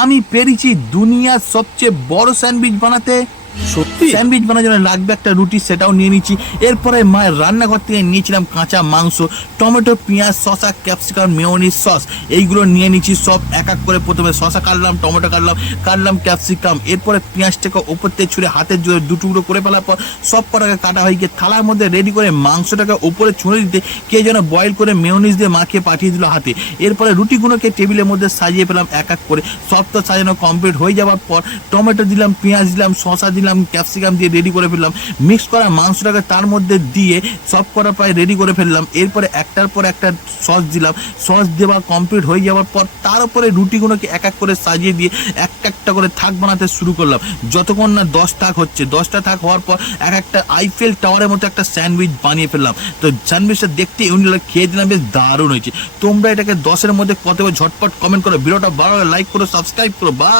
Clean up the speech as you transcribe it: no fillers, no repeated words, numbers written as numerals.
আমি পেরেছি দুনিয়ার সবচেয়ে বড় স্যান্ডউইচ বানাতে। সত্যি স্যান্ডউইচ বানানোর জন্য লাগবে একটা রুটি, সেটাও নিয়ে নিচ্ছি। এরপরে মায়ের রান্নাঘর থেকে নিয়েছিলাম কাঁচা মাংস, টমেটো, পেঁয়াজ, শসা, ক্যাপসিকাম, মেয়োনিজ, সস, এইগুলো নিয়ে নিচ্ছি সব এক এক করে। প্রথমে শসা কাটলাম, টমেটো কাটলাম ক্যাপসিকাম, এরপরে পেঁয়াজটাকে ওপর থেকে ছুঁড়ে হাতের জোরে দু টুকরো করে ফেলার পর সব কটাকে কাটা হয়ে গিয়ে থালার মধ্যে রেডি করে মাংসটাকে ওপরে ছুঁড়ে দিতে কে যেন বয়েল করে মেয়োনিজ দিয়ে মাখিয়ে পাঠিয়ে দিল হাতে। এরপরে রুটিগুলোকে টেবিলের মধ্যে সাজিয়ে পেলাম এক এক করে। সব তো সাজানো কমপ্লিট হয়ে যাওয়ার পর টমেটো দিলাম, পেঁয়াজ দিলাম, শসা দিলাম, ক্যাপসিকাম দিয়ে রেডি করে ফেললাম। মিক্স করা মাংসটাকে তার মধ্যে দিয়ে সব করা প্রায় রেডি করে ফেললাম। এরপরে একটার পর একটা সস দিলাম। সস দেওয়া কমপ্লিট হয়ে যাওয়ার পর তার উপরে রুটিগুলোকে এক এক করে সাজিয়ে দিয়ে একটা করে থাক বানাতে শুরু করলাম, যতক্ষণ না 10 থাক হচ্ছে। 10টা থাক হওয়ার পর এক একটা আইফেল টাওয়ারের মতো একটা স্যান্ডউইচ বানিয়ে ফেললাম। তো স্যান্ডউইচটা দেখতে ইউনিক, খেয়ে দিলাম, বেশ দারুণ হয়েছে। তোমরা এটাকে 10-এর মধ্যে কত ঝটপট কমেন্ট করো, ভিডিওটা ভালো লাইক করো, সাবস্ক্রাইব করো। বা